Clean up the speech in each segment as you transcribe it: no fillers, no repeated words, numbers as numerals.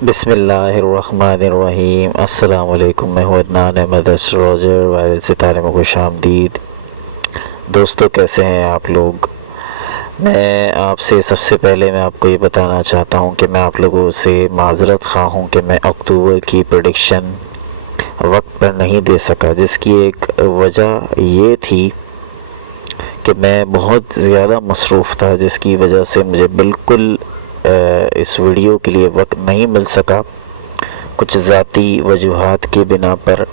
बिस्मिल्लाहिर्रहमानिर्रहीम। अस्सलाम वालेकुम। मैं हूँ अदनान अहमद रोजर वायरल सितारे में खुश आमदीद। दोस्तों, कैसे हैं आप लोग? मैं आपसे सबसे पहले मैं आपको ये बताना चाहता हूँ कि मैं आप लोगों से माज़रत ख़्वाह हूँ कि मैं अक्टूबर की प्रेडिक्शन वक्त पर नहीं दे सका, जिसकी एक वजह ये थी कि मैं बहुत ज़्यादा मसरूफ़ था, जिसकी वजह से मुझे बिल्कुल इस वीडियो के लिए वक्त नहीं मिल सका। कुछ ज़ाती वजूहात की बिना पर,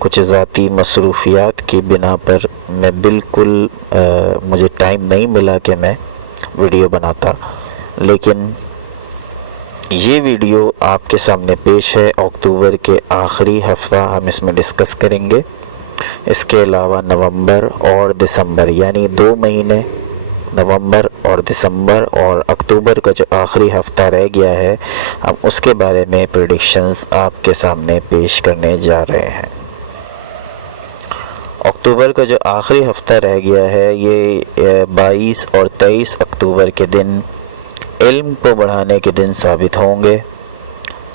कुछ ज़ाती मसरूफियात की बिना पर मैं बिल्कुल मुझे टाइम नहीं मिला कि मैं वीडियो बनाता। लेकिन ये वीडियो आपके सामने पेश है। अक्टूबर के आखिरी हफ्ता हम इसमें डिस्कस करेंगे। इसके अलावा नवंबर और दिसंबर, यानी 2 महीने नवंबर और दिसंबर और अक्टूबर का जो आखिरी हफ्ता रह गया है, हम उसके बारे में प्रेडिक्शंस आपके सामने पेश करने जा रहे हैं। अक्टूबर का जो आखिरी हफ्ता रह गया है, ये 22 और 23 अक्टूबर के दिन इल्म को बढ़ाने के दिन साबित होंगे।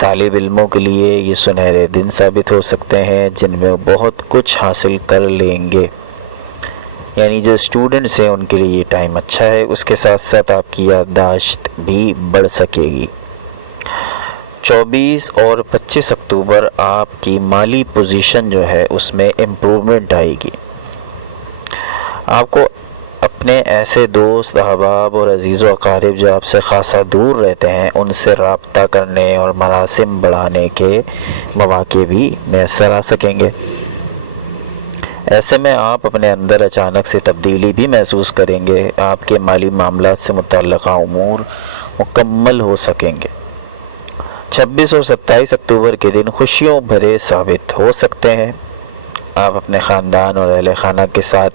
तालिब इल्मों के लिए ये सुनहरे दिन साबित हो सकते हैं, जिनमें बहुत कुछ हासिल कर लेंगे। यानी जो स्टूडेंट्स हैं उनके लिए ये टाइम अच्छा है। उसके साथ साथ आपकी याददाश्त भी बढ़ सकेगी। 24 और 25 अक्टूबर आपकी माली पोजीशन जो है उसमें इम्प्रूवमेंट आएगी। आपको अपने ऐसे दोस्त अहबाब और अजीज़ व अकारिब जो आपसे ख़ासा दूर रहते हैं, उनसे रब्ता करने और मरासिम बढ़ाने के मौक़े भी मैसर आ सकेंगे। ऐसे में आप अपने अंदर अचानक से तब्दीली भी महसूस करेंगे। आपके माली मामलात से मुतल्लिक़ा उमूर मुकम्मल हो सकेंगे। 26 और 27 अक्टूबर के दिन खुशियों भरे साबित हो सकते हैं। आप अपने ख़ानदान और अहले खाना के साथ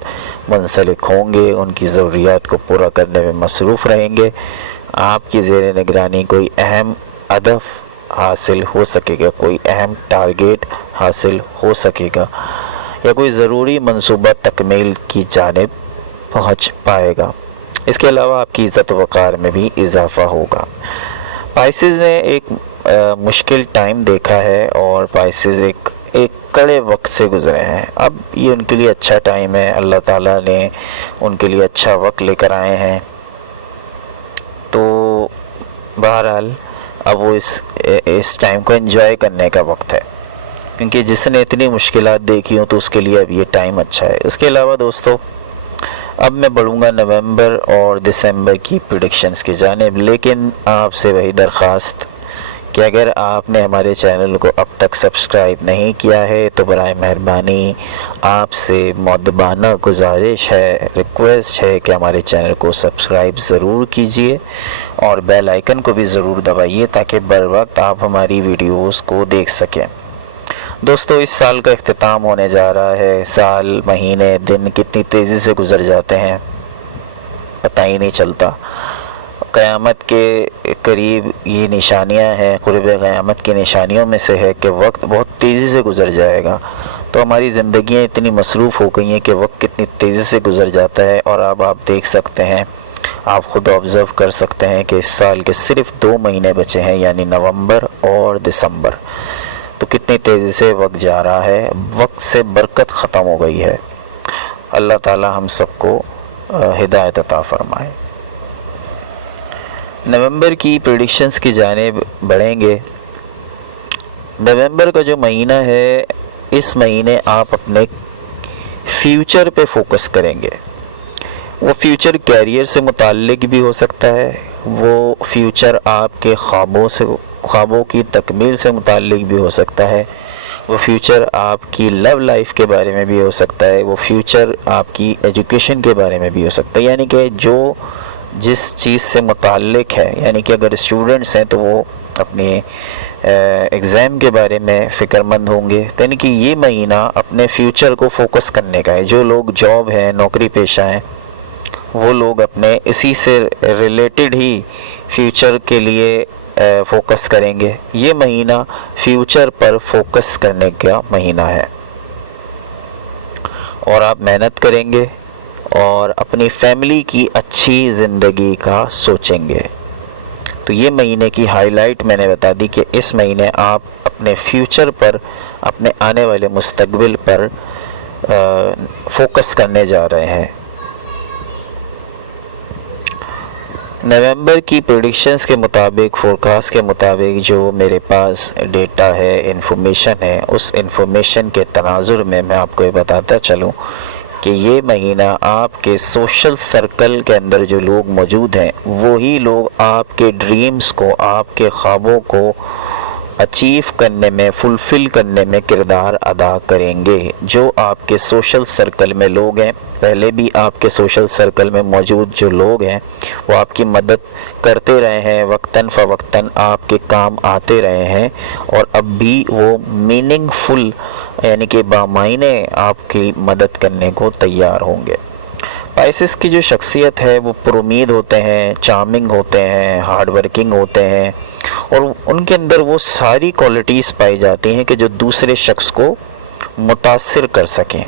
मुंसलिक होंगे, उनकी ज़रूरियात को पूरा करने में मसरूफ़ रहेंगे। आपकी ज़ेर निगरानी कोई अहम हदफ हासिल हो सकेगा, कोई अहम टारगेट हासिल हो सकेगा, या कोई ज़रूरी मंसूबा तकमील की जानिब पहुँच पाएगा। इसके अलावा आपकी इज़्ज़त वक़ार में भी इजाफ़ा होगा। पाइसेस ने एक मुश्किल टाइम देखा है और पाइसेस एक कड़े वक्त से गुज़रे हैं। अब ये उनके लिए अच्छा टाइम है। अल्लाह ताला ने उनके लिए अच्छा वक्त लेकर आए हैं। तो बहरहाल अब वो इस टाइम को एंजॉय करने का वक्त है, क्योंकि जिसने इतनी मुश्किलात देखी हो तो उसके लिए अब ये टाइम अच्छा है। इसके अलावा दोस्तों, अब मैं बढ़ूँगा नवंबर और दिसंबर की प्रेडिक्शंस की जानिब, लेकिन आपसे वही दरख्वास्त कि अगर आपने हमारे चैनल को अब तक सब्सक्राइब नहीं किया है तो बराए मेहरबानी आपसे मुअद्दबाना गुजारिश है, रिक्वेस्ट है कि हमारे चैनल को सब्सक्राइब ज़रूर कीजिए और बेल आइकन को भी ज़रूर दबाइए, ताकि बर वक्त आप हमारी वीडियोज़ को देख सकें। दोस्तों, इस साल का इख्तिताम होने जा रहा है। साल, महीने, दिन कितनी तेज़ी से गुज़र जाते हैं, पता ही नहीं चलता। क़यामत के करीब ये निशानियां हैं, क़ुर्ब क़यामत की निशानियों में से है कि वक्त बहुत तेज़ी से गुज़र जाएगा। तो हमारी ज़िंदगियां इतनी मसरूफ़ हो गई हैं कि वक्त कितनी तेज़ी से गुज़र जाता है। और अब आप देख सकते हैं, आप ख़ुद ऑब्ज़र्व कर सकते हैं कि इस साल के सिर्फ़ 2 महीने बचे हैं, यानी नवंबर और दिसंबर। तो कितनी तेज़ी से वक्त जा रहा है, वक्त से बरकत ख़त्म हो गई है। अल्लाह ताला हम सबको हिदायत अता फ़रमाए। नवंबर की प्रेडिक्शंस की जानिब बढ़ेंगे। नवंबर का जो महीना है, इस महीने आप अपने फ्यूचर पे फोकस करेंगे। वो फ्यूचर कैरियर से मुताल्लिक भी हो सकता है, वो फ्यूचर आपके ख्वाबों की तकमील से मुताल्लिक भी हो सकता है, वो फ्यूचर आपकी लव लाइफ के बारे में भी हो सकता है, वो फ्यूचर आपकी एजुकेशन के बारे में भी हो सकता है। यानी कि जो जिस चीज़ से मुताल्लिक है, यानी कि अगर स्टूडेंट्स हैं तो वो अपने एग्ज़ाम के बारे में फ़िक्रमंद होंगे। यानी कि ये महीना अपने फ्यूचर को फोकस करने का है। जो लोग जॉब हैं, नौकरी पेशा हैं, वो लोग अपने इसी से रिलेटेड ही फ्यूचर के लिए फोकस करेंगे। ये महीना फ्यूचर पर फोकस करने का महीना है और आप मेहनत करेंगे और अपनी फैमिली की अच्छी ज़िंदगी का सोचेंगे। तो ये महीने की हाईलाइट मैंने बता दी कि इस महीने आप अपने फ्यूचर पर, अपने आने वाले मुस्तकबिल पर फोकस करने जा रहे हैं। नवंबर की प्रेडिक्शंस के मुताबिक, फोरकास्ट के मुताबिक जो मेरे पास डेटा है, इंफॉर्मेशन है, उस इंफॉर्मेशन के तनाजुर में मैं आपको ये बताता चलूँ कि ये महीना आपके सोशल सर्कल के अंदर जो लोग मौजूद हैं वही लोग आपके ड्रीम्स को, आपके ख्वाबों को अचीव करने में, फुलफ़िल करने में किरदार अदा करेंगे। जो आपके सोशल सर्कल में लोग हैं, पहले भी आपके सोशल सर्कल में मौजूद जो लोग हैं वो आपकी मदद करते रहे हैं, वक्तन फ़वक्तन आपके काम आते रहे हैं और अब भी वो मीनिंगफुल यानी कि बामायने आपकी मदद करने को तैयार होंगे। स्पाइसेस की जो शख्सियत है वो पुरुमीद होते हैं, चार्मिंग होते हैं, हार्ड वर्किंग होते हैं और उनके अंदर वो सारी क्वालिटीज़ पाई जाती हैं कि जो दूसरे शख्स को मुतासिर कर सकें।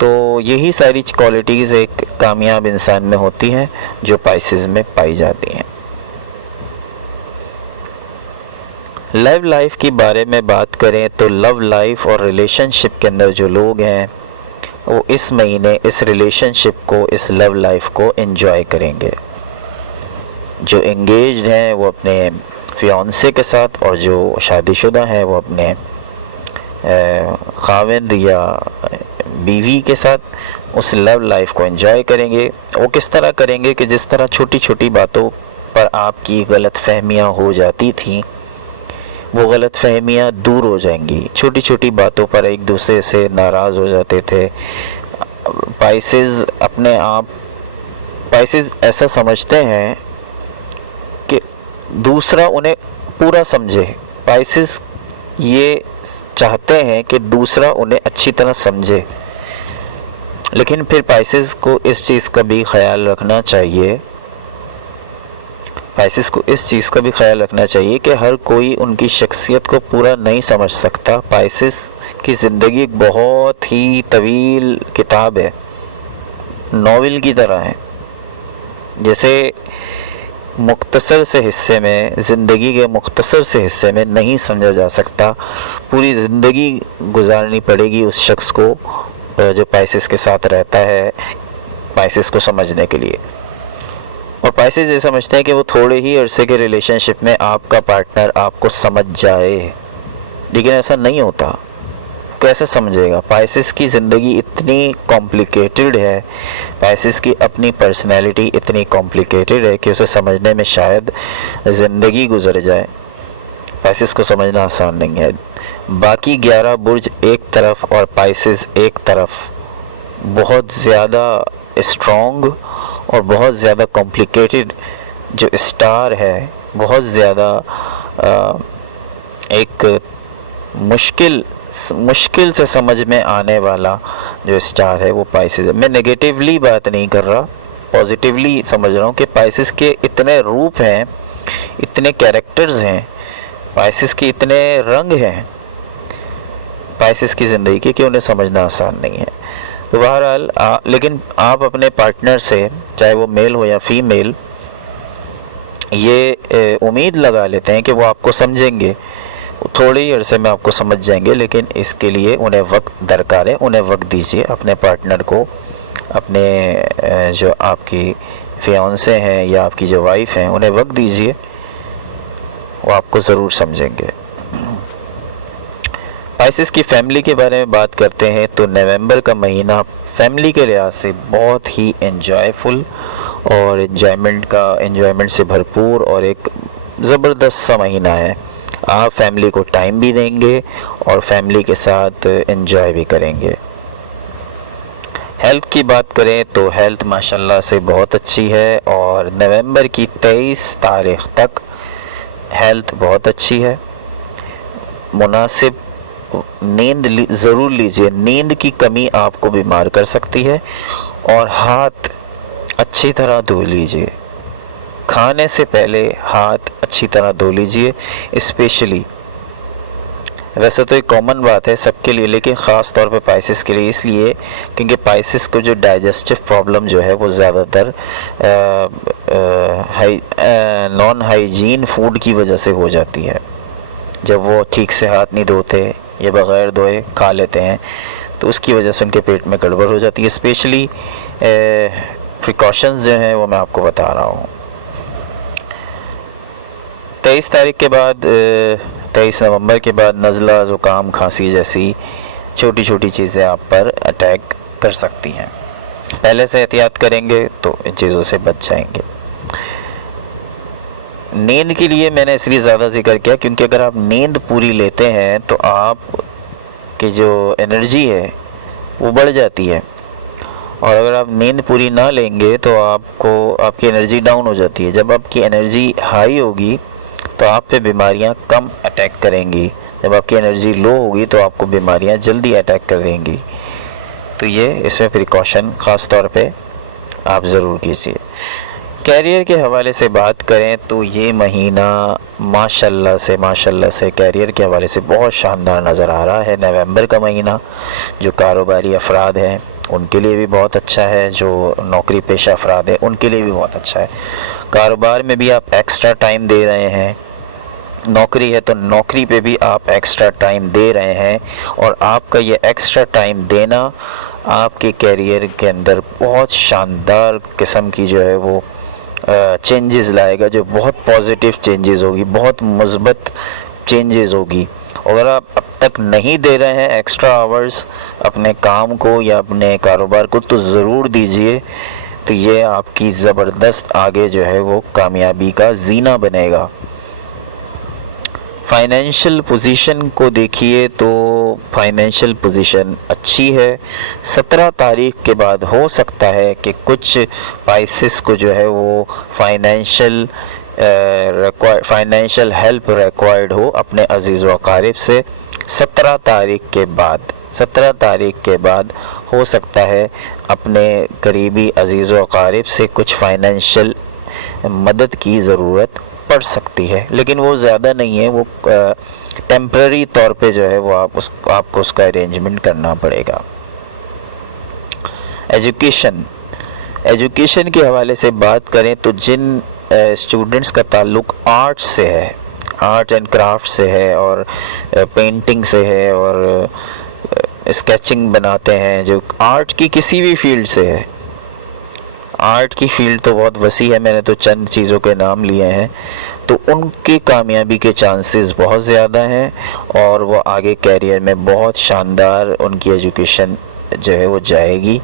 तो यही सारी क्वालिटीज़ एक कामयाब इंसान में होती हैं जो स्पाइसेस में पाई जाती हैं। लव लाइफ के बारे में बात करें तो लव लाइफ और रिलेशनशिप के अंदर जो लोग हैं वो इस महीने इस रिलेशनशिप को, इस लव लाइफ को एंजॉय करेंगे। जो एंगेज्ड हैं वो अपने फियांसे के साथ और जो शादीशुदा हैं वो अपने खाविंद या बीवी के साथ उस लव लाइफ को एंजॉय करेंगे। वो किस तरह करेंगे कि जिस तरह छोटी छोटी बातों पर आपकी गलत फहमियाँ हो जाती थी वो गलत फहमियाँ दूर हो जाएंगी। छोटी छोटी बातों पर एक दूसरे से नाराज़ हो जाते थे। स्पाइसेस अपने आप, स्पाइसेस ऐसा समझते हैं कि दूसरा उन्हें पूरा समझे। स्पाइसेस ये चाहते हैं कि दूसरा उन्हें अच्छी तरह समझे, लेकिन फिर स्पाइसेस को इस चीज़ का भी ख्याल रखना चाहिए, स्पाइसेस को इस चीज़ का भी ख्याल रखना चाहिए कि हर कोई उनकी शख्सियत को पूरा नहीं समझ सकता। स्पाइसेस की ज़िंदगी एक बहुत ही तवील किताब है, नॉवेल की तरह है। जैसे मुख्तसर से हिस्से में, ज़िंदगी के मुख्तसर से हिस्से में नहीं समझा जा सकता, पूरी ज़िंदगी गुजारनी पड़ेगी उस शख्स को जो स्पाइसेस के साथ रहता है स्पाइसेस को समझने के लिए। और स्पाइसेस ये समझते हैं कि वो थोड़े ही अरसे के रिलेशनशिप में आपका पार्टनर आपको समझ जाए, लेकिन ऐसा नहीं होता। कैसे समझेगा? स्पाइसेस की ज़िंदगी इतनी कॉम्प्लिकेटेड है, स्पाइसेस की अपनी पर्सनैलिटी इतनी कॉम्प्लिकेटेड है कि उसे समझने में शायद ज़िंदगी गुजर जाए। स्पाइसेस को समझना आसान नहीं है। बाकी 11 बुर्ज एक तरफ और स्पाइसेस एक तरफ बहुत ज़्यादा स्ट्रॉन्ग और बहुत ज़्यादा कॉम्प्लिकेटेड जो स्टार है, बहुत ज़्यादा एक मुश्किल से समझ में आने वाला जो स्टार है वो स्पाइसेस है। मैं नेगेटिवली बात नहीं कर रहा, पॉजिटिवली समझ रहा हूँ कि स्पाइसेस के इतने रूप हैं, इतने कैरेक्टर्स हैं, स्पाइसेस के इतने रंग हैं स्पाइसेस की ज़िंदगी के कि उन्हें समझना आसान नहीं है। तो बहरहाल लेकिन आप अपने पार्टनर से, चाहे वो मेल हो या फीमेल, ये उम्मीद लगा लेते हैं कि वो आपको समझेंगे, थोड़े ही अरसे में आपको समझ जाएंगे, लेकिन इसके लिए उन्हें वक्त दरकार है। उन्हें वक्त दीजिए अपने पार्टनर को, अपने जो आपकी फियांसे हैं या आपकी जो वाइफ हैं उन्हें वक्त दीजिए, वो आपको ज़रूर समझेंगे। स्पाइसेस की फैमिली के बारे में बात करते हैं तो नवंबर का महीना फैमिली के लिहाज से बहुत ही एंजॉयफुल और एंजॉयमेंट से भरपूर और एक ज़बरदस्त सा महीना है। आप फैमिली को टाइम भी देंगे और फैमिली के साथ एंजॉय भी करेंगे। हेल्थ की बात करें तो हेल्थ माशाल्लाह से बहुत अच्छी है और नवंबर की 23 तारीख तक हेल्थ बहुत अच्छी है। मुनासिब नींद ज़रूर लीजिए, नींद की कमी आपको बीमार कर सकती है। और हाथ अच्छी तरह धो लीजिए, खाने से पहले हाथ अच्छी तरह धो लीजिए, स्पेशली वैसे तो एक कॉमन बात है सबके लिए, लेकिन ख़ास तौर पे पाइसिस के लिए, इसलिए क्योंकि पाइसिस को जो डाइजेस्टिव प्रॉब्लम जो है वो ज़्यादातर नॉन हाइजीन फूड की वजह से हो जाती है। जब वो ठीक से हाथ नहीं धोते या बग़ैर धोए खा लेते हैं तो उसकी वजह से उनके पेट में गड़बड़ हो जाती है। स्पेशली प्रिकॉशंस जो हैं वो मैं आपको बता रहा हूँ। 23 तारीख के बाद 23 नवंबर के बाद नज़ला, ज़ुकाम, खांसी जैसी छोटी छोटी चीज़ें आप पर अटैक कर सकती हैं। पहले से एहतियात करेंगे तो इन चीज़ों से बच जाएंगे। नींद के लिए मैंने इसलिए ज़्यादा जिक्र किया क्योंकि अगर आप नींद पूरी लेते हैं तो आप की जो एनर्जी है वो बढ़ जाती है, और अगर आप नींद पूरी ना लेंगे तो आपकी एनर्जी डाउन हो जाती है। जब आपकी एनर्जी हाई होगी तो आप पे बीमारियां कम अटैक करेंगी, जब आपकी एनर्जी लो होगी तो आपको बीमारियां जल्दी अटैक कर देंगी। तो ये इसमें प्रिकॉशन ख़ास तौर पे आप ज़रूर कीजिए। कैरियर के हवाले से बात करें तो ये महीना माशाल्लाह से कैरियर के हवाले से बहुत शानदार नज़र आ रहा है। नवंबर का महीना जो कारोबारी अफराद हैं उनके लिए भी बहुत अच्छा है, जो नौकरी पेशा अफराद हैं उनके लिए भी बहुत अच्छा है। कारोबार में भी आप एक्स्ट्रा टाइम दे रहे हैं, नौकरी है तो नौकरी पे भी आप एक्स्ट्रा टाइम दे रहे हैं, और आपका ये एक्स्ट्रा टाइम देना आपके कैरियर के अंदर बहुत शानदार किस्म की जो है वो चेंजेस लाएगा, जो बहुत पॉजिटिव चेंजेस होगी, बहुत मुस्बत चेंजेस होगी। अगर आप अब तक नहीं दे रहे हैं एक्स्ट्रा आवर्स अपने काम को या अपने कारोबार को तो ज़रूर दीजिए, तो ये आपकी ज़बरदस्त आगे जो है वो कामयाबी का ज़ीना बनेगा। फाइनेंशियल पोजीशन को देखिए तो फाइनेंशियल पोजीशन अच्छी है। 17 तारीख के बाद हो सकता है कि कुछ पाइसिस को जो है वो फाइनेंशियल हेल्प रिक्वायर्ड हो अपने अजीज़ व अकारिब से। 17 तारीख के बाद हो सकता है अपने करीबी अजीज़ व अकारिब से कुछ फाइनेंशियल मदद की ज़रूरत पड़ सकती है, लेकिन वो ज़्यादा नहीं है, वो टेम्पररी तौर पे जो है वो आपको उसका अरेंजमेंट करना पड़ेगा। एजुकेशन के हवाले से बात करें तो जिन स्टूडेंट्स का ताल्लुक़ आर्ट से है, आर्ट एंड क्राफ्ट से है और पेंटिंग से है और स्केचिंग बनाते हैं, जो आर्ट की किसी भी फील्ड से है, आर्ट की फील्ड तो बहुत वसी है, मैंने तो चंद चीज़ों के नाम लिए हैं, तो उनकी कामयाबी के चांसेस बहुत ज़्यादा हैं और वो आगे कैरियर में बहुत शानदार उनकी एजुकेशन जो है वो जाएगी।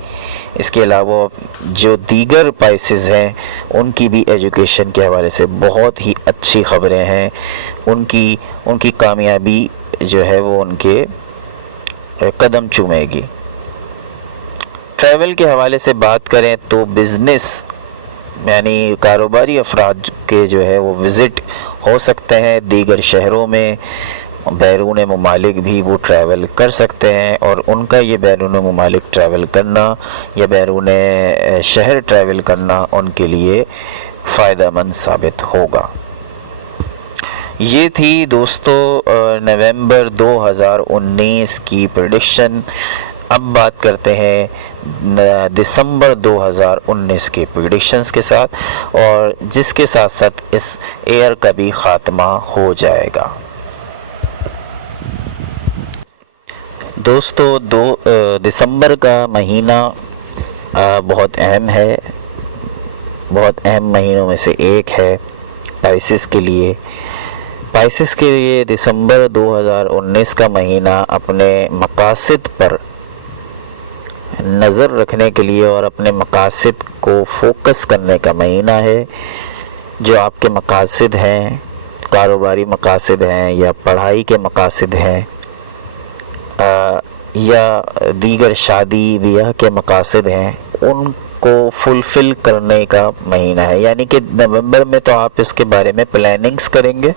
इसके अलावा जो दीगर पाइसेस हैं उनकी भी एजुकेशन के हवाले से बहुत ही अच्छी ख़बरें हैं, उनकी कामयाबी जो है वो उनके कदम चूमेगी। ट्रैवल के हवाले से बात करें तो बिज़नेस यानी कारोबारी अफराद के जो है वो विज़िट हो सकते हैं दीगर शहरों में, बैरून ममालिक भी वो ट्रैवल कर सकते हैं, और उनका ये बैरून ममालिक ट्रैवल करना या बैरून शहर ट्रैवल करना उनके लिए फ़ायदेमंद साबित होगा। ये थी दोस्तों नवंबर 2019 की प्रेडिक्शन। अब बात करते हैं दिसंबर 2019 के प्रेडिक्शंस के साथ, और जिसके साथ साथ इस ईयर का भी ख़ात्मा हो जाएगा। दोस्तों दिसंबर का महीना बहुत अहम है, बहुत अहम महीनों में से एक है पाइसिस के लिए। पाइसिस के लिए दिसंबर 2019 का महीना अपने मकासद पर नज़र रखने के लिए और अपने मकासद को फोकस करने का महीना है। जो आपके मकासद हैं, कारोबारी मकासद हैं या पढ़ाई के मकासद हैं या दीगर शादी ब्याह के मकासद हैं, उनको फुलफ़िल करने का महीना है। यानी कि नवंबर में तो आप इसके बारे में प्लानिंग्स करेंगे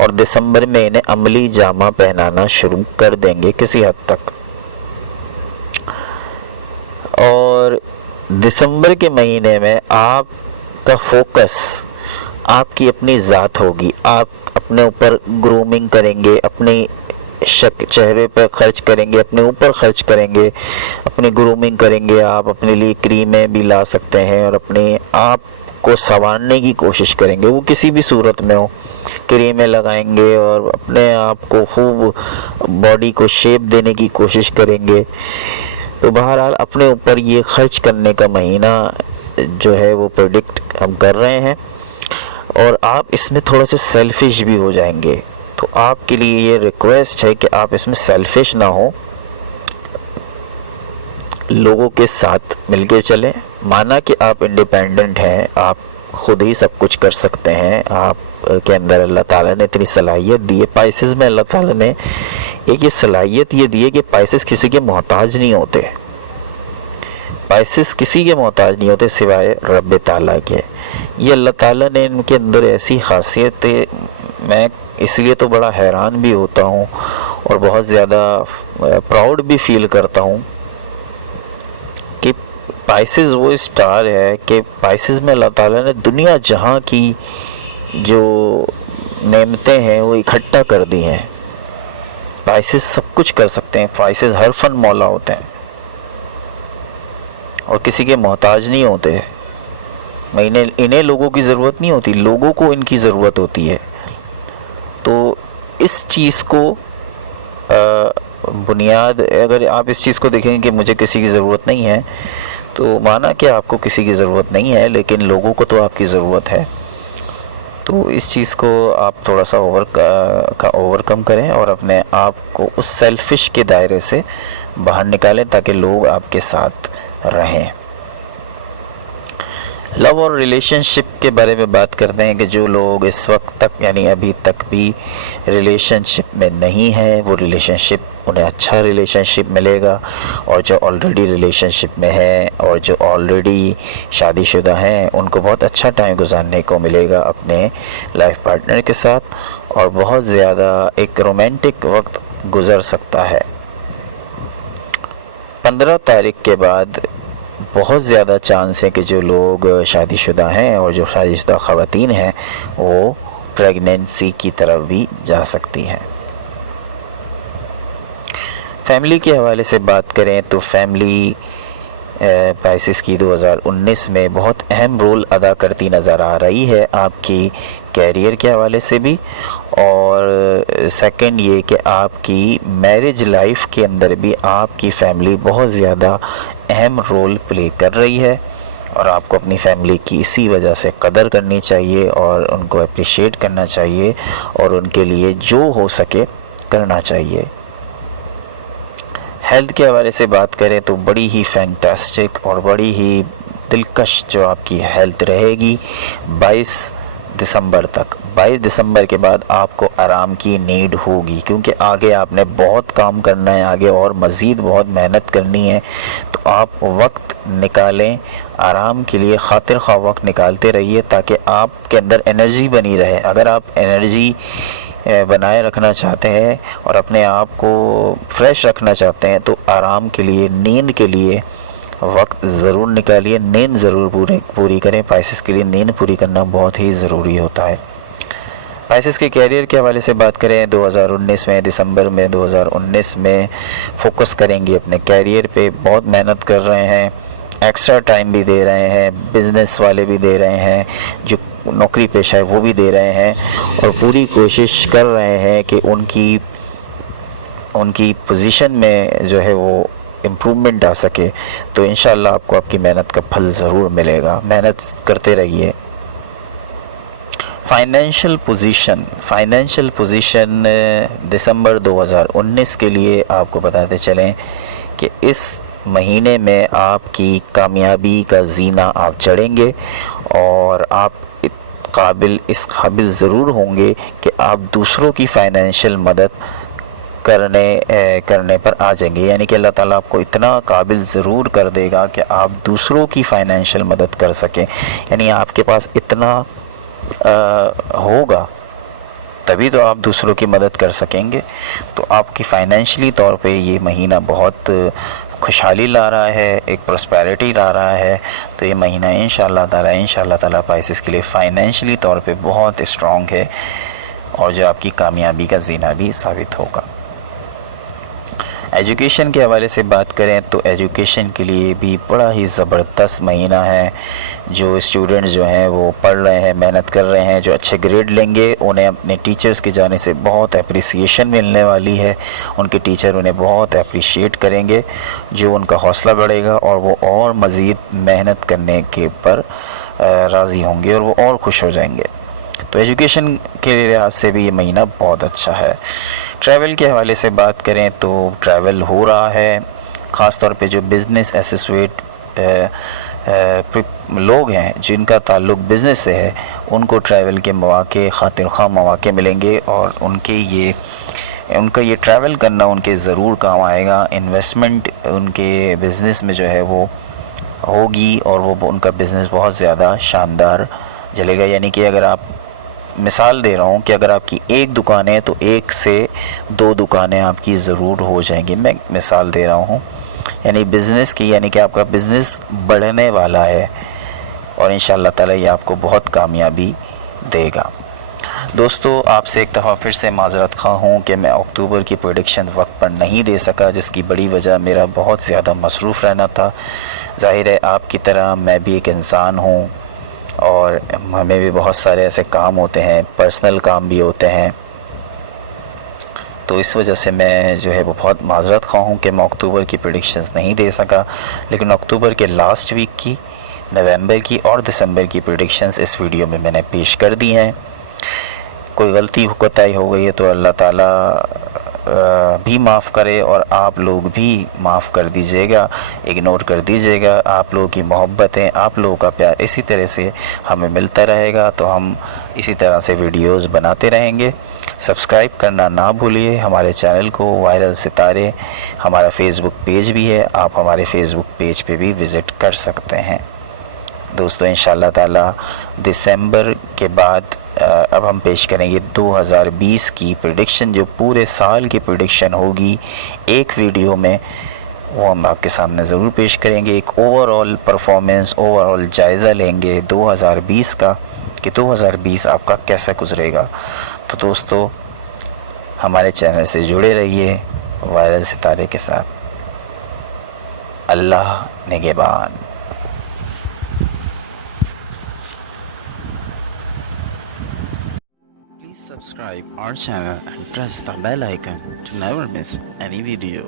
और दिसंबर में इन्हें अमली जामा पहनाना शुरू कर देंगे किसी हद तक। और दिसंबर के महीने में आपका फोकस आपकी अपनी ज़ात होगी, आप अपने ऊपर ग्रूमिंग करेंगे, अपनी چہرے پر خرچ کریں گے، اپنے اوپر خرچ کریں گے، اپنی گرومنگ کریں گے، آپ اپنے لیے کریمیں بھی لا سکتے ہیں اور اپنے آپ کو سنوارنے کی کوشش کریں گے، وہ کسی بھی صورت میں ہو، کریمیں لگائیں گے اور اپنے آپ کو خوب باڈی کو شیپ دینے کی کوشش کریں گے۔ تو بہرحال اپنے اوپر یہ خرچ کرنے کا مہینہ جو ہے وہ پریڈکٹ ہم کر رہے ہیں، اور آپ اس میں تھوڑا سا سیلفش بھی ہو جائیں گے۔ تو آپ کے لیے یہ ریکویسٹ ہے کہ آپ اس میں سیلفش نہ ہو، لوگوں کے ساتھ مل کے چلیں۔ مانا کہ آپ انڈیپینڈنٹ ہیں، آپ خود ہی سب کچھ کر سکتے ہیں، آپ کے اندر اللہ تعالیٰ نے اتنی صلاحیت دی ہے۔ پائسز میں اللہ تعالیٰ نے ایک یہ صلاحیت یہ دی ہے کہ پائسز کسی کے محتاج نہیں ہوتے، پائسز کسی کے محتاج نہیں ہوتے سوائے رب تعالیٰ کے۔ یہ اللہ تعالیٰ نے ان کے اندر ایسی خاصیت ہے، میں اس لیے تو بڑا حیران بھی ہوتا ہوں اور بہت زیادہ پراؤڈ بھی فیل کرتا ہوں کہ پائسز وہ اسٹار ہے کہ پائسز میں اللہ تعالیٰ نے دنیا جہاں کی جو نعمتیں ہیں وہ اکٹھا کر دی ہیں۔ پائسز سب کچھ کر سکتے ہیں، پائسز ہر فن مولا ہوتے ہیں اور کسی کے محتاج نہیں ہوتے۔ انہیں لوگوں کی ضرورت نہیں ہوتی، لوگوں کو ان کی ضرورت ہوتی ہے۔ تو اس چیز کو بنیاد، اگر آپ اس چیز کو دیکھیں کہ مجھے کسی کی ضرورت نہیں ہے، تو مانا کہ آپ کو کسی کی ضرورت نہیں ہے لیکن لوگوں کو تو آپ کی ضرورت ہے۔ تو اس چیز کو آپ تھوڑا سا اوور کم کریں اور اپنے آپ کو اس سیلفش کے دائرے سے باہر نکالیں تاکہ لوگ آپ کے ساتھ رہیں۔ لو اور ریلیشن شپ کے بارے میں بات کرتے ہیں کہ جو لوگ اس وقت تک یعنی ابھی تک بھی ریلیشن شپ میں نہیں ہیں، وہ ریلیشن شپ انہیں اچھا ریلیشن شپ ملے گا، اور جو آلریڈی ریلیشن شپ میں ہیں اور جو آلریڈی شادی شدہ ہیں ان کو بہت اچھا ٹائم گزارنے کو ملے گا اپنے لائف پارٹنر کے ساتھ، اور بہت زیادہ ایک رومانٹک وقت گزر سکتا ہے۔ 15 تاریخ کے بعد بہت زیادہ چانس ہے کہ جو لوگ شادی شدہ ہیں اور جو شادی شدہ خواتین ہیں وہ پریگننسی کی طرف بھی جا سکتی ہیں۔ فیملی کے حوالے سے بات کریں تو فیملی پائسس کی 2019 میں بہت اہم رول ادا کرتی نظر آ رہی ہے آپ کی کیریئر کے حوالے سے بھی، اور سیکنڈ یہ کہ آپ کی میرج لائف کے اندر بھی آپ کی فیملی بہت زیادہ اہم رول پلے کر رہی ہے، اور آپ کو اپنی فیملی کی اسی وجہ سے قدر کرنی چاہیے اور ان کو اپریشیٹ کرنا چاہیے اور ان کے لیے جو ہو سکے کرنا چاہیے۔ ہیلتھ کے حوالے سے بات کریں تو بڑی ہی فینٹاسٹک اور بڑی ہی دلکش جو آپ کی ہیلتھ رہے گی 22 دسمبر تک۔ 22 دسمبر کے بعد آپ کو آرام کی نیڈ ہوگی، کیونکہ آگے آپ نے بہت کام کرنا ہے، آگے اور مزید بہت محنت کرنی ہے، تو آپ وقت نکالیں آرام کے لیے، خاطر خواہ وقت نکالتے رہیے تاکہ آپ کے اندر انرجی بنی رہے۔ اگر آپ انرجی بنائے رکھنا چاہتے ہیں اور اپنے آپ کو فریش رکھنا چاہتے ہیں تو آرام کے لیے، نیند کے لیے وقت ضرور نکالیے، نیند ضرور پوری کریں۔ پائسس کے لیے نیند پوری کرنا بہت ہی ضروری ہوتا ہے۔ پائسس کے کیریئر کے حوالے سے بات کریں 2019 میں، دسمبر میں 2019 میں فوکس کریں گے اپنے کیریئر پہ، بہت محنت کر رہے ہیں، ایکسٹرا ٹائم بھی دے رہے ہیں، بزنس والے بھی دے رہے ہیں، جو نوکری پیشہ ہے وہ بھی دے رہے ہیں، اور پوری کوشش کر رہے ہیں کہ ان کی پوزیشن میں جو ہے وہ امپرومنٹ آ سکے۔ تو انشاءاللہ آپ کو آپ کی محنت کا پھل ضرور ملے گا، محنت کرتے رہیے۔ فائنینشیل پوزیشن دسمبر 2019 کے لیے آپ کو بتاتے چلیں کہ اس مہینے میں آپ کی کامیابی کا زینہ آپ چڑھیں گے، اور آپ اس قابل ضرور ہوں گے کہ آپ دوسروں کی فائنینشیل مدد کرنے پر آ جائیں گے، یعنی کہ اللہ تعالیٰ آپ کو اتنا قابل ضرور کر دے گا کہ آپ دوسروں کی فائنینشیل مدد کر سکیں، یعنی آپ کے پاس اتنا ہوگا تبھی تو آپ دوسروں کی مدد کر سکیں گے۔ تو آپ کی فائنینشلی طور پہ یہ مہینہ بہت خوشحالی لا رہا ہے، ایک پراسپیرٹی لا رہا ہے، تو یہ مہینہ انشاءاللہ تعالیٰ پائسس کے لیے فائنینشلی طور پہ بہت اسٹرانگ ہے، اور جو آپ کی کامیابی کا زینہ بھی ثابت ہوگا۔ एजुकेशन के हवाले से बात करें तो एजुकेशन के लिए भी बड़ा ही ज़बरदस्त महीना है। जो स्टूडेंट्स जो हैं वो पढ़ रहे हैं, मेहनत कर रहे हैं, जो अच्छे ग्रेड लेंगे उन्हें अपने टीचर्स की जाने से बहुत अप्रिसिएशन मिलने वाली है। उनके टीचर उन्हें बहुत अप्रिशिएट करेंगे, जो उनका हौसला बढ़ेगा और वो और मज़ीद मेहनत करने के पर राज़ी होंगे और वो और खुश हो जाएंगे। तो एजुकेशन के लिहाज से भी ये महीना बहुत अच्छा है। ट्रैवल के हवाले से बात करें तो ट्रैवल हो रहा है, ख़ास तौर पे जो बिज़नेस एसोसिएट लोग हैं जिनका ताल्लुक़ बिज़नेस से है, उनको ट्रैवल के मौक़े, खातिर ख़्वाह मौक़े मिलेंगे और उनका ये ट्रैवल करना उनके ज़रूर काम आएगा। इन्वेस्टमेंट उनके बिज़नेस में जो है वो होगी और वो उनका बिज़नेस बहुत ज़्यादा शानदार चलेगा। यानी कि अगर आप, मिसाल दे रहा हूँ कि अगर आपकी एक दुकान है तो 1 से 2 दुकानें आपकी ज़रूर हो जाएंगी। मैं मिसाल दे रहा हूँ यानी बिज़नेस की, यानी कि आपका बिज़नेस बढ़ने वाला है और इंशाअल्लाह ताला ये आपको बहुत कामयाबी देगा। दोस्तों, आपसे एक दफ़ा फिर से माज़रत ख़्वाह हूँ कि मैं अक्टूबर की प्रेडिक्शन वक्त पर नहीं दे सका, जिसकी बड़ी वजह मेरा बहुत ज़्यादा मसरूफ़ रहना था। ज़ाहिर है आपकी तरह मैं भी एक इंसान हूँ और हमें भी बहुत सारे ऐसे काम होते हैं, पर्सनल काम भी होते हैं, तो इस वजह से मैं जो है वो बहुत माज़रत ख़्वाह हूँ कि मैं अक्टूबर की प्रेडिक्शंस नहीं दे सका। लेकिन अक्टूबर के लास्ट वीक की, नवंबर की और दिसंबर की प्रेडिक्शंस इस वीडियो में मैंने पेश कर दी हैं। कोई गलती कोताही हो गई है तो अल्लाह ताला भी माफ़ करे और आप लोग भी माफ़ कर दीजिएगा, इग्नोर कर दीजिएगा। आप लोगों की मोहब्बतें, आप लोगों का प्यार इसी तरह से हमें मिलता रहेगा तो हम इसी तरह से वीडियोस बनाते रहेंगे। सब्सक्राइब करना ना भूलिए हमारे चैनल को। वायरल सितारे हमारा फेसबुक पेज भी है, आप हमारे फेसबुक पेज पे भी विज़िट कर सकते हैं। दोस्तों, इंशाअल्लाह ताला दिसंबर के बाद अब हम पेश करेंगे 2020 की प्रेडिक्शन, जो पूरे साल की प्रेडिक्शन होगी एक वीडियो में, वो हम आपके सामने ज़रूर पेश करेंगे। एक ओवरऑल परफॉर्मेंस, ओवरऑल जायज़ा लेंगे 2020 का कि 2020 आपका कैसा गुजरेगा। तो दोस्तों, हमारे चैनल से जुड़े रहिए वायरल सितारे के साथ। अल्लाह निगहबान। Subscribe our channel and press the bell icon to never miss any video.